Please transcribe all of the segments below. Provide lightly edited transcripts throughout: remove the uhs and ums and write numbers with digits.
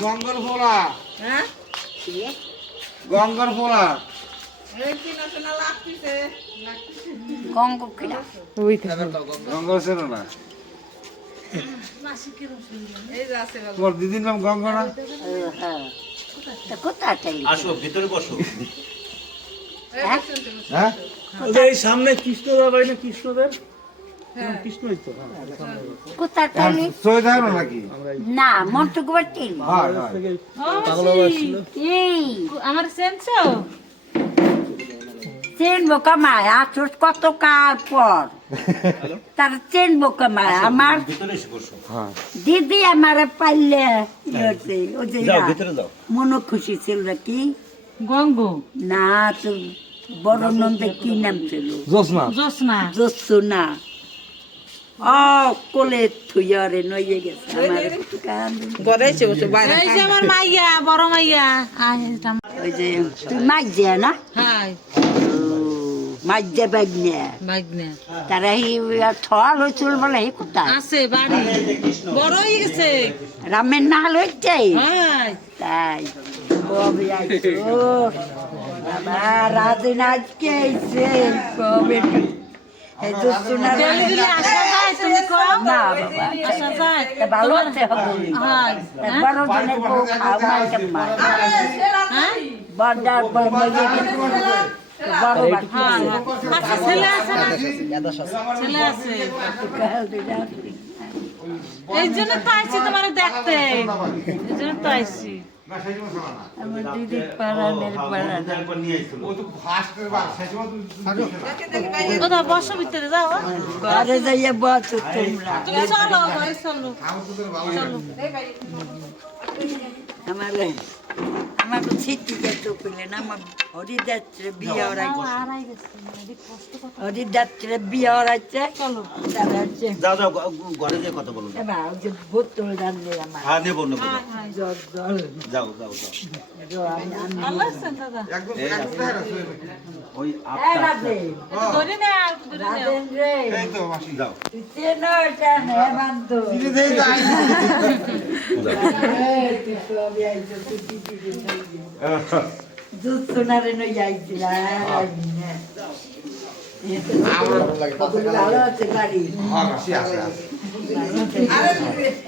গঙ্গর ফোলা হ্যাঁ গঙ্গর ফোলা গঙ্গ কিনা গঙ্গর ছিল না তোমার দিদির নাম গঙ্গা না হ্যাঁ কোথায় চাইলি আসো ভিতরে বসো হ্যাঁ এই সামনে কৃষ্ণদেব হয় না কৃষ্ণদেব কৃষ্ণই তো কোথায় চাইলি সই থাকলো নাকি না মন্ত্র করতে হয় হয় পাগলা আসছিল এই আমার সেন্স চেনবো কামায় আসুস কত কাল পর তার চেনবো কামায় আমার ভিতরে এসে বসো হ্যাঁ দিদি আমার পাইলে ও যে যাও ভিতরে যাও মন খুশি ছিল কি গঙ্গ না তো বড় নন্দের কি নাম ছিল জোসনা জোসনা জোসনা ও কোলে থুয়ারে নইয়ে গেছে আমার এই যে আমার মাইয়া বড় মাইয়া ওই যে তুই মাছ দিয়া না হাই মাছ দিয়ে বাগনে বাইগনা তারা থল হয়েছিল বলে এই কোথায় আছে বাড়ি বড় হয়ে গেছে রামের নাহাল হচ্ছে হাই তাই কবে আইছো বাবা রাদিন আজকে আইছে কবে এই জোসনা তেল দিলে আসা যায় তুমি কও না বাবা আসা যায় তা ভালো আছে হবে হাই বড় জনের বউ খাও নাই কেমন হ্যাঁ বড়ার বড় মজে বড় হ্যাঁ আচ্ছা ছেলে আছে না ছেলে আছে এই জন্য তো আইছি তোমার দেখতে এই জন্য তো আইছি আমার দিদি পাড়ানের পাড়ানের তারপর নিয়ে আসছিল ও তো ফাস্টের বা শেষ সময় কোথাও বসো ভিতরে যাও ঘরে যাইয়া বসো তোমরা তুমি চলো ঘরে চলো আমার আমার তো ছিটি যেতে পেলেন আমার হরিদাত্রে বিয়ে হরাইছে আড়াই গেছে কষ্ট কথা হরিদাত্রে বিয়ে হরাইছে চলো তারা হচ্ছে যাও যাও ঘরে যে কথা বলো এবার ওই যে বোতল জানলে আমার হ্যাঁ নেবো নেবো জল জল যাও যাও যাও জল আমি ভালো আছেন দাদা একদম একদম ওই এই রাধে ধরে না আর ধরে না রাধেন রে এই তো মাসি যাও তুই চেনো এটা নে বান্ধ দিদি দেই তো আইছি তুই তো আমি আইছো তুই দিদি দুধ সোনারে নই আইছিল আমরা ভালো লাগে ভালো আছে বাড়ি হ্যাঁ মাসি আছে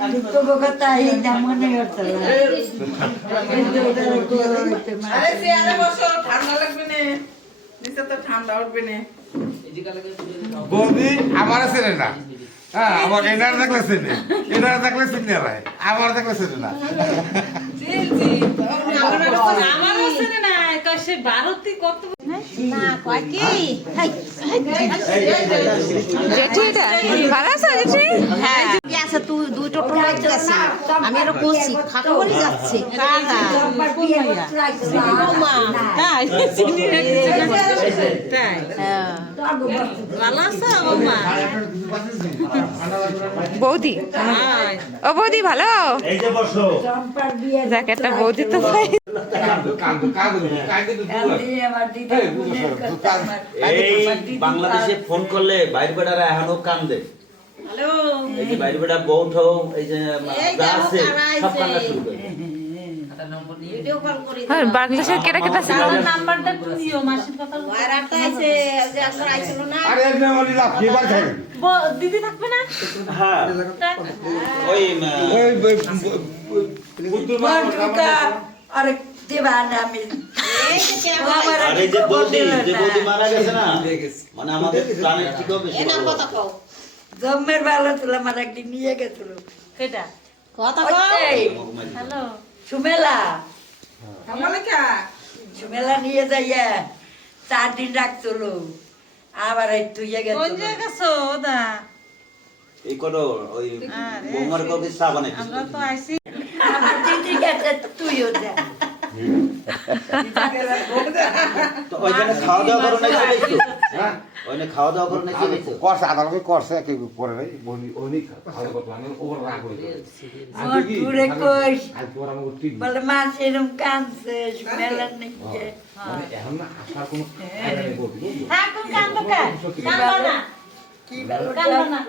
আমি তো কথা এই না মনে হচ্ছে না কিন্তু ওটা হইতে আরে চেয়ারে বসো ঠান্ডা লাগবে না নিচে তো ঠান্ডা উঠবে না বৌদি আমার ছেলে না হ্যাঁ আমার এনার দেখলে চেনে এনার দেখলে চিনে ভাই আমার দেখলে চেনে না আমারও চেনে না সে ভারতী কত না কয় কি জেঠিটা ভালো আছে জেঠি হ্যাঁ আছে তুই দুই টোটো লাগতে আছে আমি আরো বসি ফাঁকা বলে যাচ্ছে মা তাই চিনি তাই ভালো আছে ও মা বৌদি হাই ও বৌদি ভালো এই যে বসো চম্পার বিয়ে যাক একটা বৌদি তো পাই কান্দু কান্দু কান্দু কান্দু আমার দিদি এই বাংলাদেশে ফোন করলে বাইরে বেড়ারা এখনো কান্দে হ্যালো এই যে বাইরে বেড়া বউঠো এই যে যা আছে সব কান্না শুরু করে ভিডিও কল করি হ্যাঁ বাংলাদেশের কেটা কেটা ছিল আমার নাম্বারটা একটু দিও মাসির কথা আর একটা আইছে যে আপনার আইছিল না আরে এমনি বলি লাভ কি বার থাকে দিদি থাকবে না হ্যাঁ ওই ওই বুদ্ধুর মা আরে দেবান আমি এই যে কেমন আর এই যে বৌদি মারা গেছে না মানে আমাদের প্ল্যানেট থেকেও বেশি এ নাম ভালো। কথা কও জম্মের ভালো ছিল আমার একদিন নিয়ে গেছিল কেটা কথা কও হ্যালো সুমেলা আমরা কা সুমেলা নিয়ে যাইয়া 4 দিন রাখছিল আবার এই তুই কোন গেছিল জায়গা গেছো দা এই করো ওই বৌমার কবি চা বানাইছি আমরা তো আইছি আমার দিদি গেছে তুইও যা তো ওইখানে খাওয়া দাওয়া করো নাই চলেছো হ্যাঁ ওইখানে খাওয়া দাওয়া করো নাই চলেছো করছে আধা লোকে করছে কেউ পরে নাই বনি অনেক ভালো কথা আমি ওভার রাগ হয়ে দূরে কইস আজ পর আমাকে ঠিক বলে মাছ এরম কানছে সুমেলা নিয়ে মানে এখন না আসার কোনো কারণ নেই বলবি থাকুন কান্দো কা কান্দো না কি ভালো কান্দো না।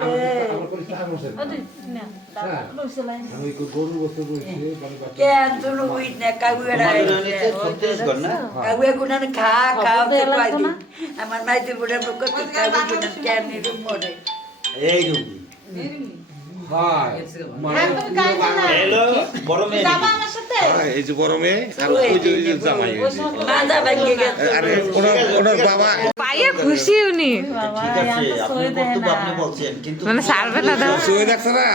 ডাকছে। ওদি, না, দাদা, লইছে লাইন। কেন তুলো উই না কাগুয়ারা ছত্তিশগড় না কাগুয়া গুনান খা খাও খবর দেয়া তো লাগতো পাইদি না? আমার মাইতে বুড়া বকত কাগুয়া গুনান কেন নিরু মরে এই রুগী হয় হ্যাঁ, তুমি কাঁদো না। এলো বড় মেয়ে যাবা আমার সাথে? এই যে বড় মেয়ে আর ওই যে জামাই ওই সময় তো মাথা ভাঙে গেছে আরে ওনার বাবা পাইয়ে খুশি উনি বাবা, ঠিক আছে এত আপনি সয়ে দেয় বক্তব্য না। আপনি বলছেন কিন্তু মানে সারবে না দাও শুয়ে দেখছে না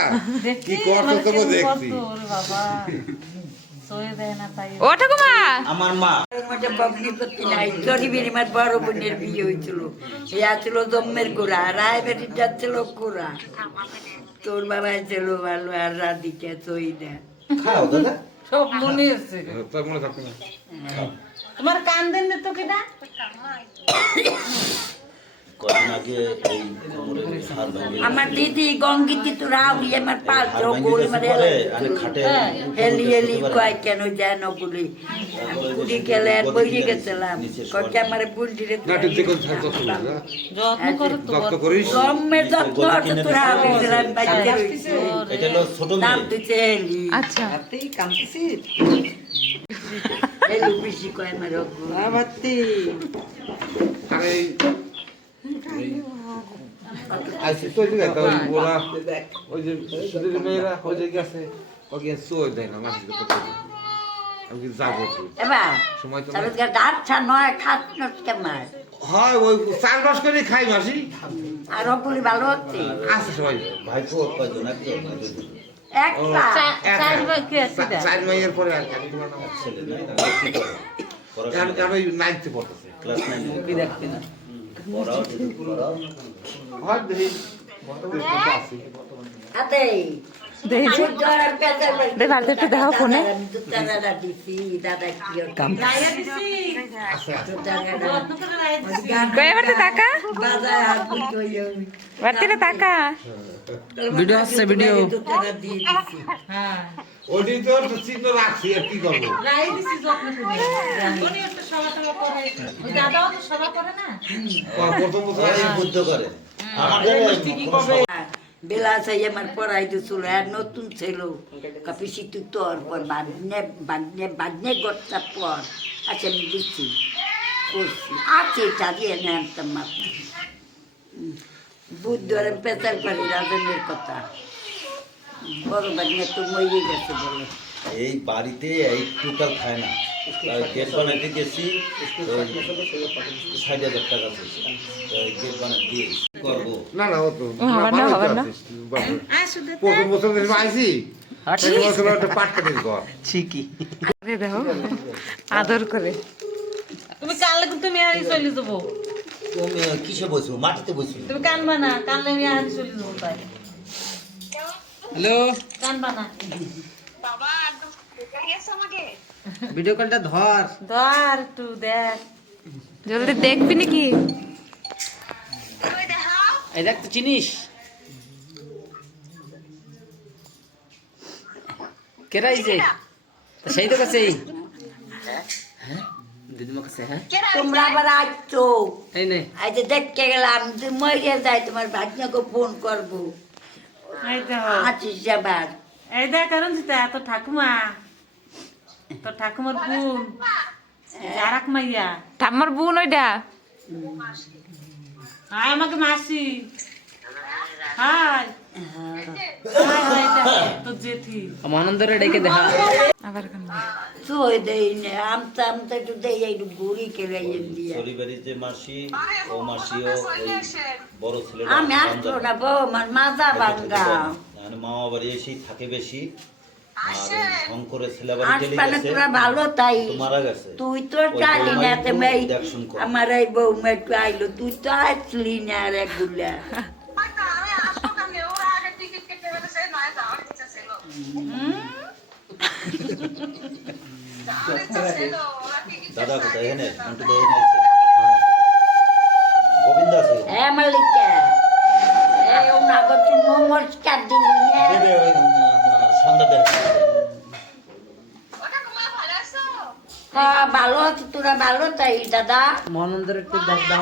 দেখছি, কি করছো আমার তবু কেমন দেখছি করতো, ওরে বাবা। সয়ে দেয় না তাই। ও ঠাকুমা আমার মা মধ্যে ভগ্নিপতি নাই গরিবের আমার বড় বোনের বিয়ে হয়েছিল ইয়া ছিল জম্মের গোড়া রায় বেটিটা ছিল গোড়া তোর বাবা ছিল ভালো আর রাধিকা চইদা খাও দাদা সব মনে আছে। তোর মনে থাকতো না তোমার কান দেন তো কেটা? কদিন আগে এই কোমরের হাড় ভেঙে আমার দিদি গঙ্গিতি তো রাউরি আমার পাঁচ হাড় ভেঙে গোল গেছে মারে পরে আমি খাটে হেলি হেলি কয় কেন যায় না বলি পুরি গেলে আর বইয়ে গেছিলাম কয় আমার বুলডিরে নাটক যে কোন ছাত্র ছিল না যত্ন করে তো যত্ন করিস জম্মের যত্ন আছে তো রাউরি দিলাম বাইকে রইছে এটা হলো ছোট নাম মেয়ে দিতে হেলি আচ্ছা হেলি বেশি কয় আমার আরে আইসি তো দিকে তো ওরা ওই যে ছোট মেয়েরা ওই যে গেছে ওকে শুয়ে দেয় না মাসি করতে আমি কি যাবো এবার সময় তো তাহলে ডাক্তা নয় খাত নট কেমন হয় ওই 4 করে খাই মাসি আর অপুরি ভালো হচ্ছে আছে সবাই ভাইপো কয়জন একটা একটা চার ভাই কে আছে দা? 4 মাসের পরে আর কি তোমার নাম ছেলে নাই কি করে পড়াশোনা আমি 9th পড়তেছে ক্লাস 9 পড়াও পড়াও হয় দেখি বর্তমানে তো আছে আতে দেখেছি দে বালতি একটু দেখাও ফোনে দাদা দিছি দাদা কি রাইয়া দিছি। আছে আছে যত্ন করে রাইয়া দিছি। কই এবার তাকা বাজার হাত বুঝো বাড়তিরে তাকা ভিডিও আছে ভিডিও দাদা দিয়ে দিছি হ্যাঁ। ওডি তো চিহ্ন রাখছি আর কি করবো রাইয়া দিছি যত্ন করে। উনি একটা সভা টভা করে। ওই দাদাও তো সভা করে না? প্রথম বছর ওই বুদ্ধ করে আমাদের বেলা চাই আমার পড়াই দিছিল আর নতুন ছিল কাপিসি তুই তোর পর বাদনে বাদনে বাদনে গড়টা পর আচ্ছা আমি দিচ্ছি করছি আছে চালিয়ে নেন মাত্র বুধবারে পেঁচার পারি রাজনের কথা বড় বাদনে তো মরিয়ে গেছে বলে এই বাড়িতে এই টোটাল খায় না গেট বানাইতে গেছি 60,000 টাকা পেয়েছি গেট বানাই দিয়ে করবো না না ও তো হবে না, হবে না। প্রথম বছর ধরে আইছি বছর একটা পাট কাটিস ঘর আরে দেখো আদর করে তুমি কানলে কিন্তু তুমি আর চলে যাবো। তুমি কিসে বসবো মাটিতে বসবো তুমি কানবা না, কানলে আমি আর চলে যাবো তাই। হ্যালো কানবা না। ভিডিও কলটা ধর ধর একটু দেখ। জলদি দেখবি নাকি এই দেখ তো চিনিস কেরাইছে সেই তো কাছে দিদিমার কাছে হ্যাঁ তোমরা আবার আসছো এই নে আজ দেখতে গেলাম তুই মরিয়ে যাই তোমার ভাগ্যকে ফোন করবো এই দেখো, আছিস আবার এই দেখ কারণ এত ঠাকুমা, তোর ঠাকুমার বোন যারাক মাইয়া। ঠাম্মার বোন ওইটা হাই আমাকে মাসি। হাই হাই হাই দেখো, তোর জেঠি। মহানন্দরে ডেকে দেখা আবার কেন তুই দেই না আমতা আমতা একটু দেই একটু ঘুরি কেলে দিয়া শরীরের যে মাসি ও মাসিও ওই বড় ছেলেটা আমি আসতো না বউ আমার মাজা ভাঙ্গা মানে মামা বাড়ি এসেই থাকে বেশি আর ওই শঙ্করের ছেলে বাড়ি চলে আসপানে গেছে তোরা ভালো তাই তো মারা গেছে তুই তো ওই জানি না বৌমাই তুমি খুব দেখশন করে। আমার এই বৌমা একটু আইলো তুই তো আসলি না আর একগুলা দাদা কোথায় এখানে আন্টু দেয় নাইছে গোবিন্দ আছে হ্যাঁ মালিকা এই ও না গো তুই নমস্কার দিলি না দেবে ওই সন্ধ্যা দেয় হ্যাঁ ভালো আছি তোরা ভালো তাই দাদা মহানন্দরে একটু দেখ দাও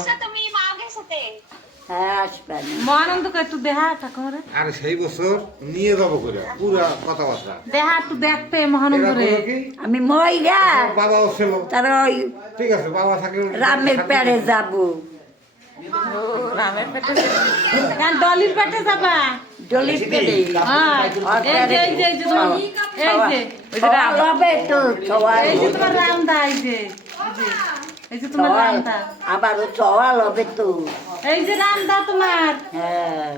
হ্যাঁ আসবেন মহানন্দকে একটু দেহা ঠাকুমারে আর সেই বছর নিয়ে যাবো করে পুরা কথাবার্তা দেহা একটু দেখতে এরা মহানন্দরে করলো কি আমি মইরা বাবাও ছিল তার ওই ঠিক আছে বাবা থাকে রামের পেড়ে যাব রামের পেটে কারণ ডলির পেটে যাবা ডলির পেড়ে হ্যাঁ এই যে তোমার এই যে হবে তো সবাই এই যে তোমার রামদা এই যে তোমার রামদা আবারও সওয়াল হবে তো এই যে রামদা তোমার হ্যাঁ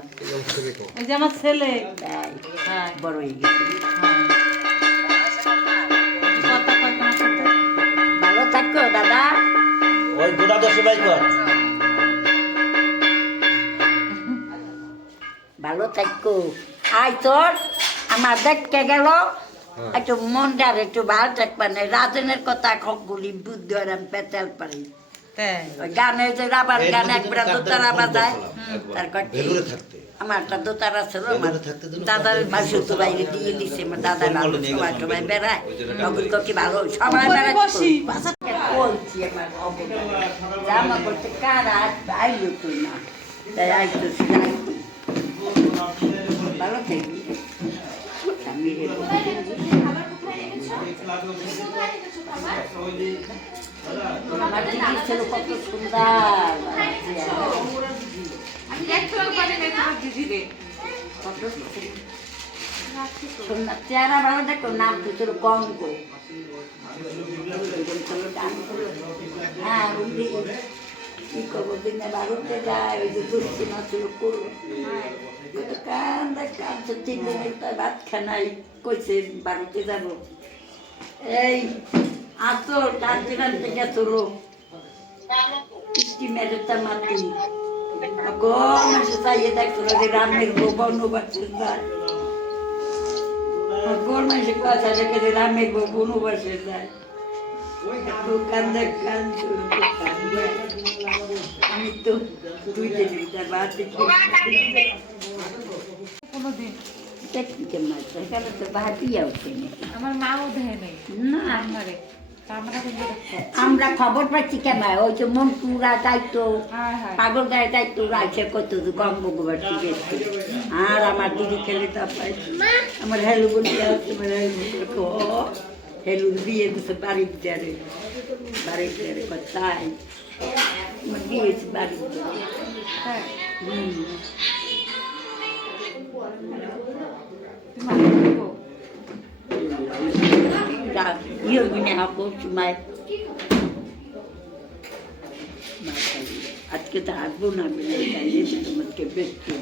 এই যে আমার ছেলে তাই হ্যাঁ বড় হয়ে গেছে কথা কয় তোমার সাথে ভালো থাকো দাদা ওই গোটা 10 বাই কর ভালো থাকো আয় তোর আমার দেখতে গেল একটু মনটার একটু ভালো থাকবে না রাজনের কথা খবগুলি বুদ্ধি আরাম পেতাল পারি তাই ওই গানের যে রাবার গান একবার দোতারা বাজায় তার কথা বেলুরে থাকতে আমার একটা দোতারা ছিল আমার বেলুরে থাকতে দিন দাদার মাসে তো বাইরে দিয়ে দিছে আমার দাদা ভালো সবাই সবাই বেড়ায় তখন তো কি ভালো সবাই বেড়ায় বসি বলছি আমার অবদান জামা করতে কার আসবে আইলো তো না তাই আইতো ভালো থাকবি আমি আমার দিদি ছিল কত সুন্দর চেহারা ভালো দেখো নাম তো ছিল কঙ্ক হ্যাঁ কি করবো দিনে ভারতে যায় ওই যে দুষ্টি মাছিল করবো কান্দা কাঁদছে 3 দিনের তার ভাত খানাই কইছে বাড়িতে যাব এই আসো টানতে টানতে গেছিল স্টিমের মাটি গো মাসে চাইয়ে দেখছিল যে রামের বউ বনবাসে যায় গোর মাসে কথা দেখে যে রামের বউ বনবাসে যায় কান্দা কান্দছিল আমি তো 2 দিন তার বাদ কোনোদিন দেখি কেমন আছে এখানে তো ভাটিয়া উঠে আমার মাও দেয় নাই না আমারে আমরা কিন্তু দেখো আমরা খবর পাচ্ছি কেন ওই যে মন্টুরা দায়িত্ব হ্যাঁ হ্যাঁ পাগল গায়ে দায়িত্ব রাখছে কত গঙ্গোবার গেছে আর আমার দিদি খেলে তা পাই আমার হেলু বলি তোমার হেলুর বিয়ে দিচ্ছে বাড়ির যারে তাই আমার বিয়েছে বাড়ির হ্যাঁ হুম ইয়ে গুনে হাঁকো সময় আজকে তো আসবো না তোমাকে বেশি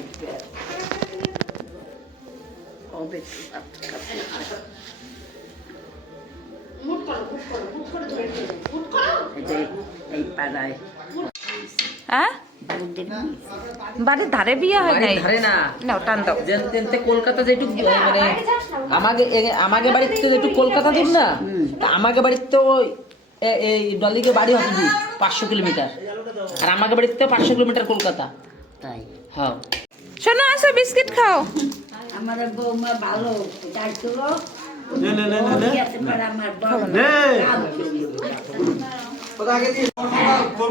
কবে এই পাড়ায় হ্যাঁ বাড়ির ধারে বিয়ে হয় নাই ধারে না নাও টান দাও যেতে কলকাতা যেটুক মানে আমাকে বাড়িতে তো একটু কলকাতা দূর না তা আমাকে বাড়িতে তো এই ডলিকে বাড়ি হতো দূর 500 কিলোমিটার আর আমাকে বাড়িতে তো 500 কিলোমিটার কলকাতা তাই হ্যাঁ শোনো আসো বিস্কিট খাও আমার বৌমা ভালো ডাকছিল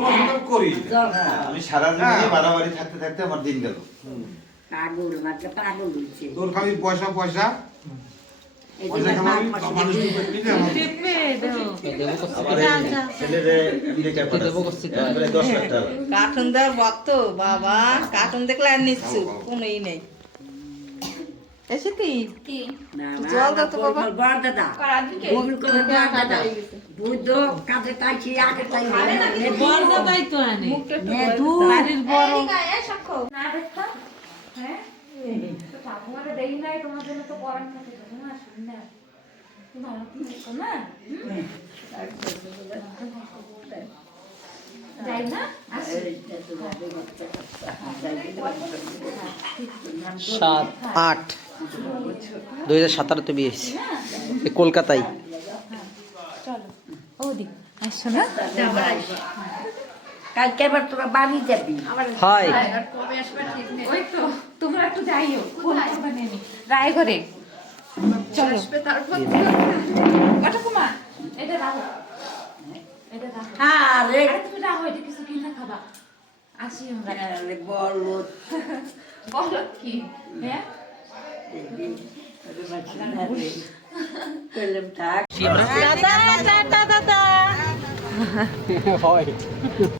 আমার করি আমি সারা দিন বাড়াবাড়ি থাকতে থাকতে আমার দিন গেল পাগল মাত্র পাগল হচ্ছে তোর খালি পয়সা পয়সা পয়সা খামাবি মানুষ টিপে দেও আমার ছেলেরে আমেরিকা পাঠাচ্ছি প্রায় 10 লাখ টাকা কার্টুন দেওয়ার ভক্ত বাবা কার্টুন দেখলে আর নিচ্ছু কোনোই নেই এসে কি জল দাও তো বাবা বড় দাদা মোবিল করে বড় দাদা বুদ্ধ কাছে তাইছি আগে তাই বড় দাদাই তো আনে মেদু বাড়ির বড় যাই না 7-8 2017 তে বিয়ে হয়েছে কলকাতায় চলো ওদি আসো না কালকে আবার তোরা বাড়ি যাবি হয় ওই তো তোমরা একটু যাইও ফোন করবে নেনি রায়ঘরে চলো ঠাকুমা এটা রাখো আরে তুমি রাখো এটা কিছু কিনে খাবা আসি আমরা বলো বলো কি হ্যাঁ থাক দাদা টাটা দাদা